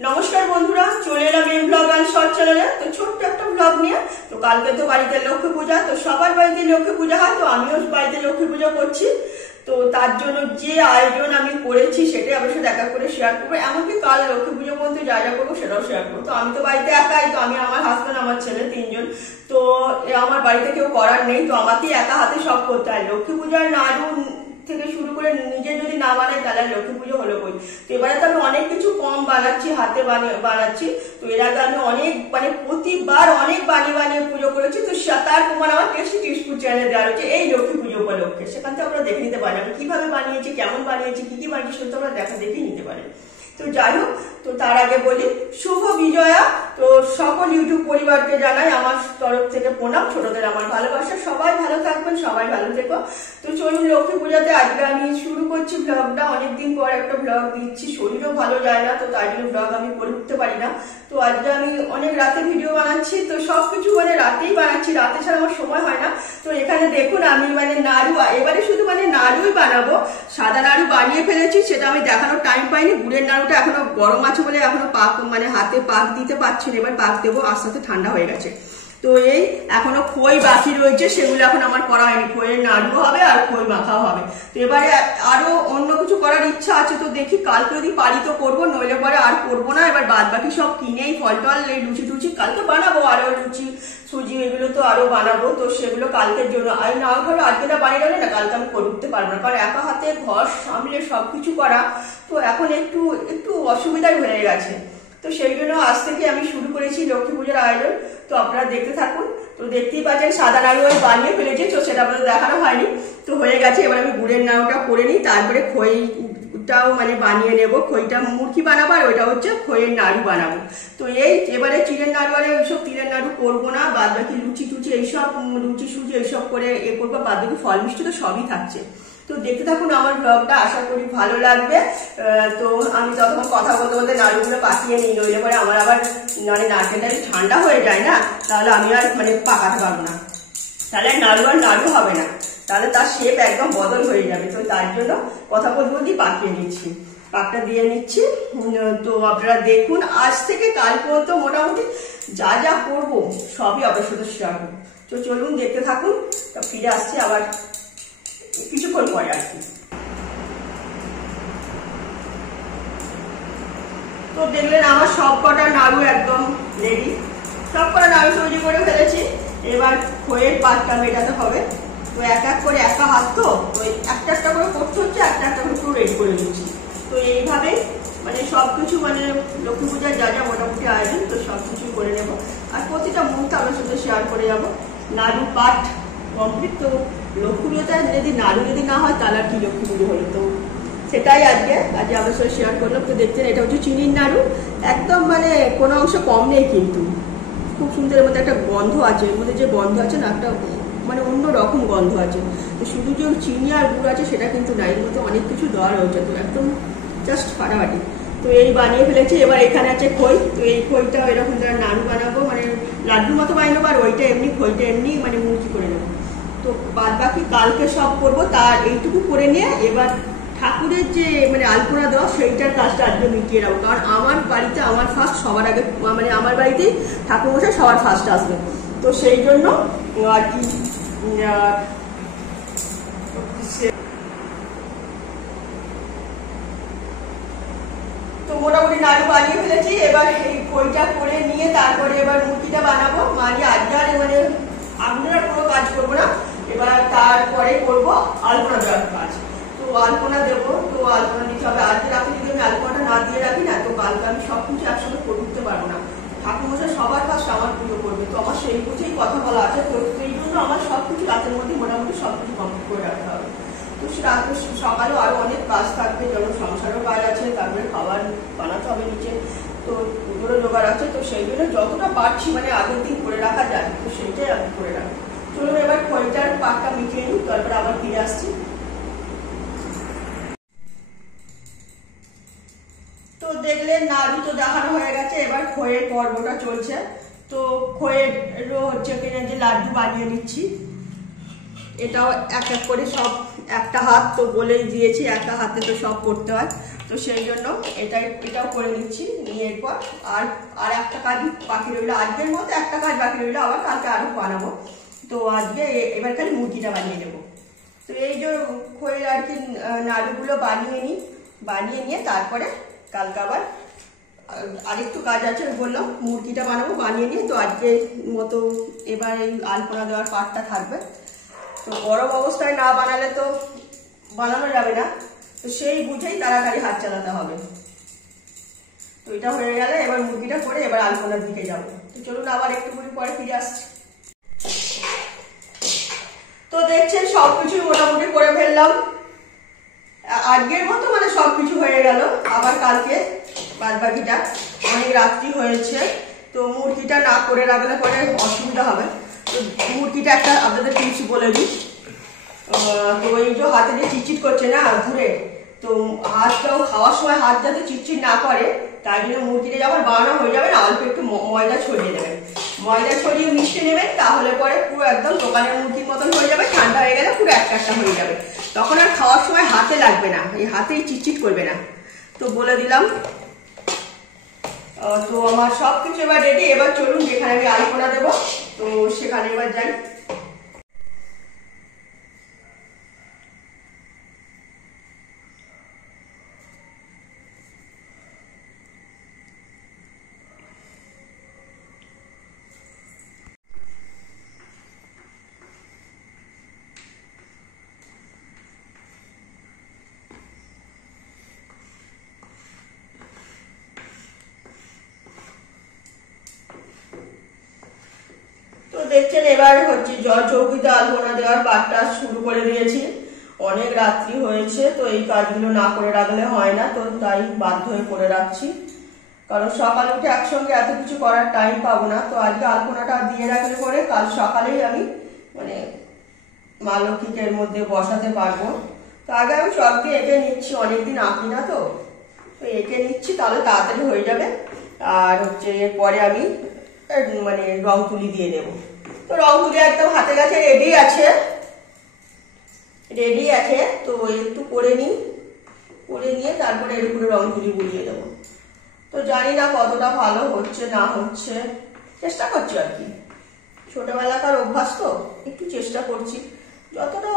নমস্কার বন্ধুরা, চলে এলাম এই ব্লগ আর শর্ট চ্যানেলে। তো ছোট্ট একটা ব্লগ নিয়ে। তো কালকে তো বাড়িতে লক্ষ্মী পূজা, তো সবার বাড়িতে লক্ষ্মী পূজা হয়, তো আমিও বাড়িতে লক্ষ্মী পূজা করছি। তো তার জন্য যে আয়োজন আমি করেছি সেটাই অবশ্যই দেখা করে শেয়ার করবো। এমনকি কাল লক্ষ্মী পুজো পর্যন্ত যা যা করবো সেটাও শেয়ার করবো। তো আমি তো বাড়িতে একাই, তো আমি, আমার হাজবেন্ড, আমার ছেলে, তিনজন। তো আমার বাড়িতে কেউ করার নেই, তো আমাকেই একা হাতে সব করতে হয়। লক্ষ্মী পূজার নাড়ু থেকে শুরু করে নিজে যদি না বানাই তাহলে লক্ষ্মী পুজো হলো কই। তো এবারে তো আমি অনেক কিছু কম বানাচ্ছি, হাতে বানাচ্ছি। তো এর আগে আমি অনেক প্রতিবার অনেক বানিয়ে পুজো করেছি। তো তার প্রমাণ আমার টেস্টি টিপসপুর চ্যানেলে দেওয়া রয়েছে এই লক্ষ্মী পুজো উপলক্ষে। সেখান থেকে আপনারা দেখে নিতে পারেন আমি কিভাবে বানিয়েছি, কেমন বানিয়েছি, কি কি বানিয়েছি, সেটা আপনারা দেখে নিতে পারেন। তো যাই হোক, তো তার আগে বলি শুভ বিজয়া। তো সকল ইউটিউব পরিবারকে জানাই আমার তরফ থেকে প্রণাম, ছোটদের আমার ভালোবাসা। সবাই ভালো থাকবেন, সবাই ভালো থেকো। তো চলুন, লক্ষ্মী পূজাতে আজকে আমি শুরু করছি ব্লগটা। অনেকদিন পর একটা ব্লগ দিচ্ছি, শরীরও ভালো যায় না, তো তাই জন্য ব্লগ আমি করে উঠতে পারি না। তো আজকে আমি অনেক রাতে ভিডিও বানাচ্ছি, তো সবকিছু রাতেই বানাচ্ছি, রাতে ছাড়া আমার সময় হয় না। তো এখানে দেখুন আমি নাড়ু, এবারে শুধু নাড়ুই বানাবো। সাদা নাড়ু বানিয়ে ফেলেছি, সেটা আমি দেখানোর টাইম পাইনি। গুড়ের নাড়ুটা এখনো গরম আছে বলে এখনো পাক হাতে পাক দিতে পারছি না, এবার পাক দেবো, আস্তে আস্তে ঠান্ডা হয়ে গেছে। তো এই এখনো খই বাকি রয়েছে, সেগুলো এখন আমার করা হয়নি। খইয়ের নাড়ু হবে আর খই মাখাও হবে। তো এবারে আরো অন্য কিছু করার ইচ্ছা আছে, তো দেখি কালকে যদি পারি তো করবো, নইলে পরে আর করবো না। এবার বাদ বাকি সব কিনেই ফল টল, এই লুচি টুচি কালকে বানাবো, আরো লুচি সুজি এগুলো তো আরো বানাবো। তো সেগুলো কালকের জন্য, আর না ধরো আজকে না বানিয়ে গেলে না কালকে আমি করে উঠতে পারবো না, কারণ একা হাতে ঘর সামলে সবকিছু করা তো এখন একটু একটু অসুবিধাই হয়ে গেছে। তো সেই জন্য আজ থেকে আমি শুরু করেছি লক্ষ্মী পুজোর আয়োজন। তো আপনারা দেখতে থাকুন। তো দেখতেই পাচ্ছেন সাদা নাড়ু আমি বানিয়ে ফেলেছি, তো সেটা আপনাদের দেখানো হয়নি। তো হয়ে গেছে, এবার আমি গুড়ের নাড়ুটা করে নিই, তারপরে খইটাও বানিয়ে নেবো। খইটা মুরকি বানাবো আর ওইটা হচ্ছে খইয়ের নাড়ু বানাবো। তো এই এবারে চিড়ের নাড়ু আর ওইসব তিলের নাড়ু করবো না, বাদ বাকি লুচি টুচি এইসব, লুচি সুজি এইসব করে করবো, বাদ বাকি ফল মিষ্টি তো সবই থাকছে। তো দেখতে থাকুন আমার ব্লগটা, আশা করি ভালো লাগবে। তো আমি ততক্ষণ কথা বলতে বলতে নাড়ুগুলো পাকিয়ে নিই, নইলে পরে আমার আবার নারকেলটা ঠান্ডা হয়ে যায় না, তাহলে আমি আর পাকাতে পারবো না, তাহলে নাড়ু আর নাড়ু হবে না, তাহলে তার শেপ একদম বদল হয়ে যাবে। তো তার জন্য কথা বলতে বলতেই পাকিয়ে নিচ্ছি, পাকটা দিয়ে নিচ্ছি। তো আপনারা দেখুন, আজ থেকে কাল পর্যন্ত মোটামুটি যা যা করবো সবই অবশ্যই শেয়ার করবো। তো চলুন দেখতে থাকুন, তো ফিরে আসছি আবার কিছুক্ষণ পরে আর কি। তো দেখলেন আমার সব কটা নাড়ু একদম রেডি, সব কটা নাড়ু তৈরি করে ফেলেছি। এবার খইয়ের পাতটা মেটাতে হবে। তো এক এক করে একা হাত, তো একটা একটা করে করতে হচ্ছে, একটা একটা করে পুরো রেডি করে দিচ্ছি। তো এইভাবে সবকিছু লক্ষ্মী পূজার যা যা মোটামুটি আয়োজন, তো সবকিছু করে নেবো। আর প্রতিটা মুহূর্তে আমার সাথে শেয়ার করে যাবো। নাড়ু পাট কমপ্লিট। তো লক্ষ্মী পুজোটা যদি নাড়ু যদি না হয় তাহলে আর কি লক্ষ্মী পুজো হলো। তো সেটাই আজকে আমার সাথে শেয়ার করলাম। তো দেখছেন এটা হচ্ছে চিনির নাড়ু, একদম কোনো অংশ কম নেই, কিন্তু খুব সুন্দর। এর মধ্যে একটা গন্ধ আছে, এর মধ্যে যে গন্ধ আছে না, একটা অন্য রকম গন্ধ আছে। তো শুধু যে চিনি আর গুড় আছে সেটা কিন্তু না, এর মধ্যে অনেক কিছু দেওয়া রয়েছে, তো একদম জাস্ট ফাটাফাটি। তো এই বানিয়ে ফেলেছি। এবার এখানে আছে খই, তো এই খইটা এরকম যারা নাড়ু বানাবো, লাড্ডুর মতো বানিয়ে নেবো, আর ওইটা এমনি খইটা এমনি মুরকি করে নেবো। তো বাদ বাকি কালকে সব করবো, তার এইটুকু করে নিয়ে এবার ঠাকুরের যে আলপনা দেওয়া সেইটার কাজটা আজকে মিটিয়ে নেবো। কারণ আমার বাড়িতে আমার ফার্স্ট, সবার আগে আমার বাড়িতেই ঠাকুর মশাই সবার ফার্স্ট আসবে। তো সেই জন্য আর কি তো মোটামুটি নাড়ু বানিয়ে ফেলেছি। এবার এই খইটা করে নিয়ে তারপরে এবার মুরগিটা বানাবো। আজকে আর আপনারা কোনো কাজ করবো না, এবার তারপরে করবো আলপনা দেওয়ার কাজ। তো আলপনা দেবো, তো আলপনা দিতে হবে। আজকে রাতে যদি আমি আলপনাটা না দিয়ে রাখি না, তো কালকে আমি সবকিছু একসঙ্গে করে উঠতে পারবো না। ঠাকুরমশাই সবার ফার্স্ট আমার পুজো করবে, তো আমার সেই বুঝেই কথা বলা আছে। তো সেই জন্য আমার সবকিছু রাতের মধ্যে মোটামুটি সবকিছু কমপ্লিট করে রাখতে হবে। তো রাতে সকালেও আরো অনেক কাজ থাকবে, যেমন সংসারও কাজ আছে, তারপরে খাবার বানাতে হবে নিচে, তো পুজোরও জোগাড় আছে। তো সেই জন্য যতটা পারছি আগের দিন করে রাখা যায়, তো সেইটাই আমি করে রাখবো। চলুন এবার খইটার পাকটা মিটিয়ে নিই, তারপরে আবার ফিরে আসছি। তো দেখলেন নাড়ু তো দেখানো হয়ে গেছে, এবার খইয়ের পর্বটা চলছে। তো খইয়েরও হচ্ছে কিনা যে লাড্ডু বানিয়ে নিচ্ছি, এটাও এক এক করে সব একটা হাত তো বলেই দিয়েছি, একটা হাতে তো সব করতে হয়, তো সেই জন্য এটাও করে নিচ্ছি। নিয়ে এরপর আর একটা কাজ বাকি রইলো, আজকের মতো একটা কাজ বাকি রইলো, আবার কালকে আরো বানাবো। তো আজকে এবার খালি মুরগিটা বানিয়ে নেবো। তো এই যে খোয়ের আর কি নাড়ুগুলো বানিয়ে নিয়ে তারপরে কালকে আবার আরেকটু কাজ আছে, বললাম মুরগিটা বানাবো, বানিয়ে নিয়ে তো আজকে মতো এবার এই আলপনা দেওয়ার পার্টটা থাকবে। তো গরম অবস্থায় না বানালে তো বানানো যাবে না, তো সেই বুঝেই তাড়াতাড়ি হাত চালাতে হবে। তো এটা হয়ে গেলে এবার মুরগিটা করে এবার আলপনার দিকে যাবো। তো চলুন আবার একটু পরে ফিরে আসছি। তো দেখছেন সবকিছু মোটামুটি করে ফেললাম আজকের মতো, মানে সবকিছু হয়ে গেল। আবার কালকে বাদবাকিটা, অনেক রাত্রি হয়েছে, তো মুরগিটা না করে রাখলে পরে অসুবিধা হবে। তো মুরগিটা একটা আপনাদের টিপস বলে দিই। তো এই যে হাতে যে চিটচিট করছে না ঘুরে, তো হাতটাও খাওয়ার সময় হাত যাতে চিটচিট না করে, তাই জন্য মুরগিটা যখন বানানো হয়ে যাবে না, অল্প একটু ময়দা ছড়িয়ে দেবেন, ময়দা ছড়িয়ে মিশিয়ে নেবেন, তাহলে পরে পুরো একদম দোকানের মুরগির মতন হয়ে যাবে। ঠান্ডা হয়ে গেলে পুরো একটা হয়ে যাবে, তখন আর খাওয়ার সময় হাতে লাগবে না, এই হাতেই চিটচিট করবে না। তো বলে দিলাম। তো আমার সবকিছু এবার রেডি। এবার চলুন যেখানে আমি আলপনা দেবো, তো সেখানে এবার যাই। তো দেখছেন এবার হচ্ছে জল চৌকিতে আলপনা দেওয়ার পাঠটা শুরু করে দিয়েছি। অনেক রাত্রি হয়েছে, তো এই কাজগুলো না করে রাখলে হয় না, তো তাই বাধ্য হয়ে করে রাখছি, কারণ সকালে উঠে একসঙ্গে এত কিছু করার টাইম পাবো না। তো আজকে আলপনাটা দিয়ে রাখলে পরে কাল সকালেই আমি মানে মা লক্ষ্মীকে এর মধ্যে বসাতে পারবো। তো আগে আমি সবকে এঁকে নিচ্ছি, অনেকদিন আঁকি না, তো এঁকে নিচ্ছি, তাহলে তাড়াতাড়ি হয়ে যাবে। আর হচ্ছে এরপরে আমি মানে রং তুলি দিয়ে দেবো। তো রং তুলি একদম হাতে কাছে রেডি আছে। তো একটু করে নিয়ে তারপরে এর উপরে রং তুলি বুলিয়ে দেবো। তো জানি না কতটা ভালো হচ্ছে না হচ্ছে, চেষ্টা করছি আর কি, ছোটবেলাকার অভ্যাস তো একটু চেষ্টা করছি, যতটা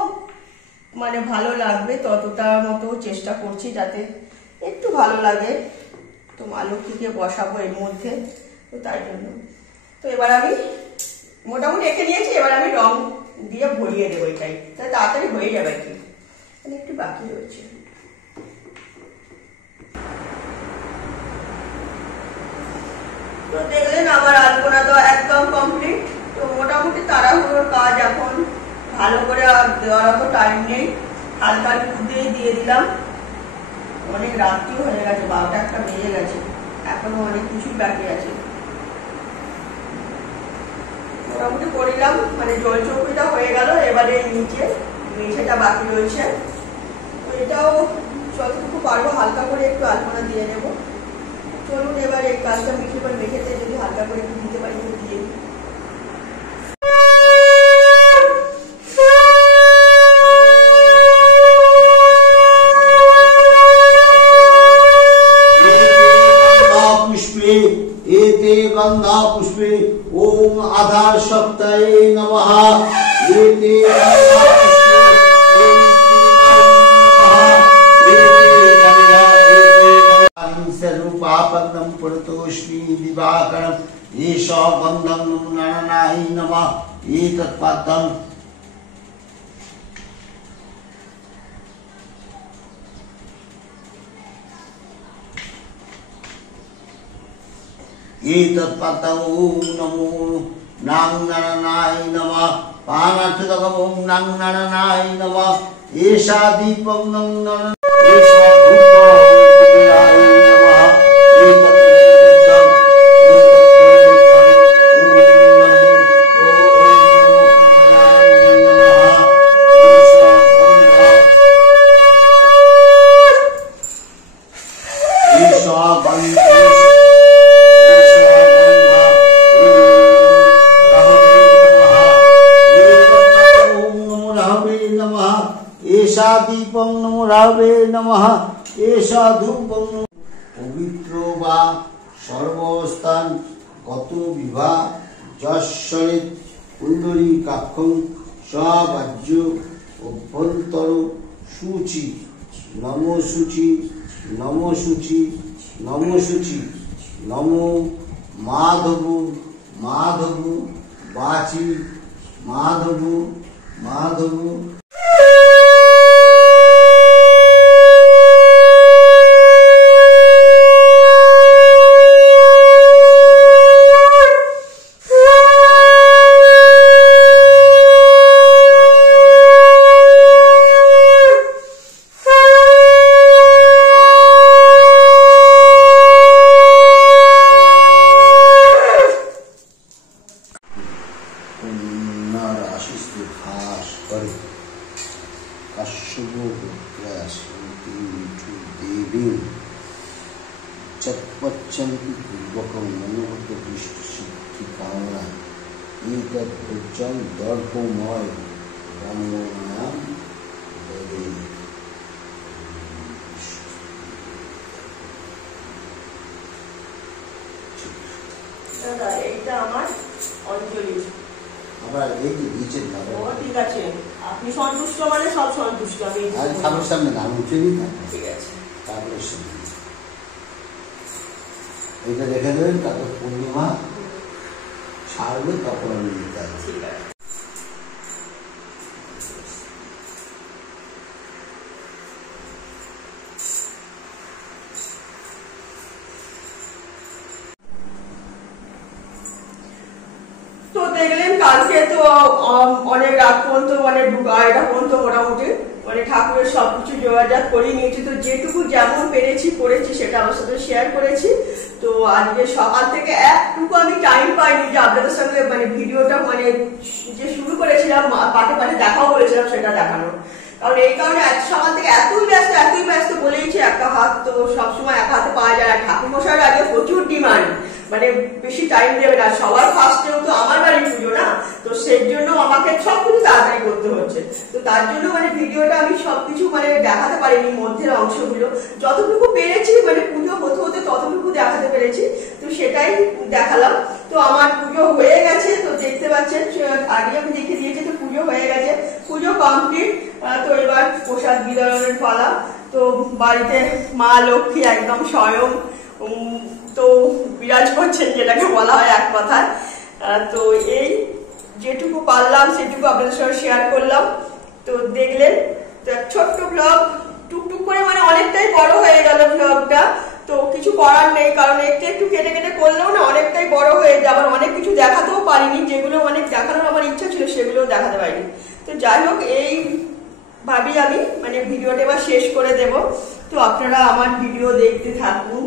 মানে ভালো লাগবে ততটা মতো চেষ্টা করছি যাতে একটু ভালো লাগে। তো মা লক্ষ্মীকে বসাবো এর মধ্যে, তো তাই জন্য। তো এবার আমি মোটামুটি এঁকে নিয়েছি, এবার আমি রং দিয়ে ভরিয়ে দেবো, এটাই তাই তাড়াতাড়ি হয়ে যাবে আর কি, মানে একটু বাকি রয়েছে। তো দেখলেন আমার আলপনা তো একদম কমপ্লিট। তো মোটামুটি তাড়াহুড়োর কাজ, এখন ভালো করে দেওয়ার অত টাইম নেই, হালকা দিয়ে দিলাম। অনেক রাত্রি হয়ে গেছে, 12টা বেজে গেছে, এখনো অনেক কিছুই বাকি আছে। মোটামুটি করিলাম, মানে জল চৌকিটা হয়ে গেল, এবারে নিচে মেঝেটা বাকি রয়েছে, তো এটাও যতটুকু পারবো হালকা করে একটু আলপনা দিয়ে নেব। চলুন এবার এই কাজটা মেঝেতে যদি হালকা করে একটু দিতে পারি তো দিয়ে দিই। गंधा पुष्पे ओम आधार सप्ताहे नमः। एते गंधा पुष्पे सर्वपापग्नं पुरतोष्मि दिवाकरं एषा गन्धं नरनाहि नमः। एतत्पादं एतत्पदं ओम नमो नारायणाय नमः। पानार्थकम् ओम नारायणाय नमः। एषा दीपं नारायणाय एषा धूपं नमः। एषा রাবে নমঃ এষা ধূপং পবিত্র বা সর্বস্থান গত বিভা যশ্বরিত কুণ্ডলী কাক্ষং সবাজ্য অভ্যন্তর শুচি নমো শুচি নমো শুচি নমো শুচি নমো মাধব মাধব বাচি মাধব মাধব चत्पच्चन्ति पूर्वकं मनोहरदृष्टिसिद्धिकामना एतद्भुजं दर्पमय ब्रह्मणां देवे। দাদা এইটা আমার অঞ্জলি। আবার এই যে নিচে দাও। ও ঠিক আছে, আপনি সন্তুষ্ট মানে সব সন্তুষ্ট। আমি আজ ঠাকুর সামনে নাম উঠে নি। ঠিক আছে, তারপরে এটা রেখে দেবেন, তারপর পূর্ণিমা ছাড়বে তখন আমি দিতে হবে। ঠিক আছে। তো দেখলেন কালকে তো অনেক রাত পর্যন্ত মানে 2:30 পর্যন্ত মোটামুটি মানে ঠাকুরের সবকিছু যোগাযোগ করে নিয়েছি। তো যেটুকু যেমন পেরেছি করেছি সেটা আমার সাথে শেয়ার করেছি। তো আজকে সকাল থেকে একটুকু আমি টাইম পাইনি যে আপনাদের সঙ্গে মানে ভিডিওটা মানে যে শুরু করেছিলাম পাটে পাটে দেখাও বলেছিলাম সেটা দেখানো। কারণ এই কারণে সকাল থেকে এতই ব্যস্ত বলেইছি একা হাত তো সবসময় একা হাতে পাওয়া যায় না। ঠাকুর মশাইয়ের আগে প্রচুর ডিমান্ড, মানে বেশি টাইম দেবে না। সবার ফার্স্টেও তো আমার বাড়ির পুজো না, তো সেই জন্য আমাকে সবকিছু তাড়াতাড়ি করতে হচ্ছে। তো তার জন্য মানে ভিডিওটা আমি সবকিছু মানে দেখাতে পারিনি, মধ্যের অংশগুলো যতটুকু পেরেছি মানে পুজো হতে হতে ততটুকু দেখাতে পেরেছি, তো সেটাই দেখালাম। তো আমার পুজো হয়ে গেছে, তো দেখতে পাচ্ছেন আগে আমি দেখিয়ে দিয়েছি। তো পুজো হয়ে গেছে, পুজো কমপ্লিট। তো এবার প্রসাদ বিতরণের পালা। তো বাড়িতে মা লক্ষ্মী একদম স্বয়ং তো বিরাজ করছেন, যেটাকে বলা হয় এক কথায়। তো এই যেটুকু পারলাম সেটুকু আপনাদের সঙ্গে শেয়ার করলাম। তো দেখলেন তো ছোট্ট ব্লগ, টুকটুক করে মানে অনেকটাই বড় হয়ে গেল ব্লগটা। তো কিছু করার নেই, কারণ একটু একটু কেটে কেটে করলেও না অনেকটাই বড় হয়ে যায়। আবার অনেক কিছু দেখাতেও পারিনি, যেগুলো অনেক দেখানোর আমার ইচ্ছা ছিল সেগুলো দেখাতে পারিনি। তো যাই হোক, এই ভাবি আমি মানে ভিডিওটা এবার শেষ করে দেব। তো আপনারা আমার ভিডিও দেখতে থাকুন।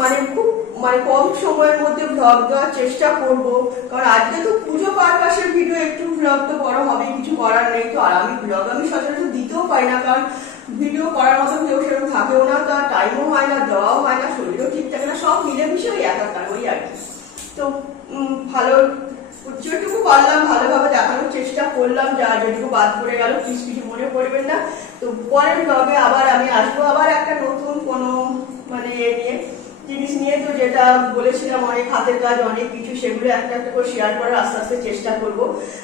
মানে খুব মানে কম সময়ের মধ্যে ব্লগ দেওয়ার চেষ্টা করব, কারণ আজকে তো পুজো পারপাসের ভিডিও, একটু ব্লগ তো বড় হবে, কিছু করার নেই। তো আর আমি ব্লগ আমি সচরাচর দিতেও পারি না, কারণ ভিডিও করার মতো কেউ সেরকম থাকেও না, তার টাইমও হয় না, দেওয়াও হয় না, শরীরও ঠিক থাকে না, সব মিলেমিশে ওই একাকার ওই আর কি। তো ভালো যেটুকু পারলাম ভালোভাবে দেখানোর চেষ্টা করলাম। যা যেটুকু বাদ পড়ে গেল প্লিজ কিছু মনে করবেন না। তো পরের ব্লগে আবার আমি আসবো, আবার একটা নতুন কোনো মানে জিনিস নিয়ে। তো যেটা বলেছিলাম অনেক হাতের কাজ অনেক কিছু, সেগুলো একটা একটা করে শেয়ার করার আস্তে আস্তে চেষ্টা করব।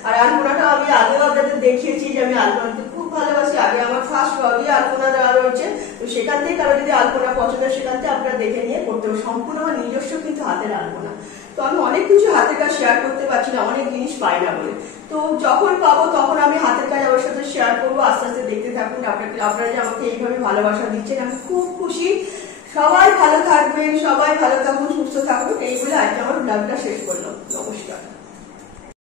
আর আলপনাটা আমি আগেও আপনাদের দেখিয়েছি যে আমি আলপনাতে খুব ভালোবাসি। আগে আমার ফার্স্ট ব্লগে আলপনা দেওয়া রয়েছে, তো সেখান থেকে কারো যদি আলপনা পছন্দ সেখান থেকে আপনারা দেখে নিয়ে করতে হবে। সম্পূর্ণ আমার নিজস্ব কিন্তু হাতের আলপনা। তো আমি অনেক কিছু হাতের কাজ শেয়ার করতে পারছি না, অনেক জিনিস পাই না বলে। তো যখন পাবো তখন আমি হাতের কাজ আমার সাথে শেয়ার করবো। আস্তে আস্তে দেখতে থাকুন। আপনারা যে আমাকে এইভাবে ভালোবাসা দিচ্ছেন আমি খুব খুশি। সবাই ভালো থাকবেন, সবাই ভালো থাকুন, সুস্থ থাকুন। এই বলে আজকে আমার ব্লগটা শেষ করলাম। নমস্কার।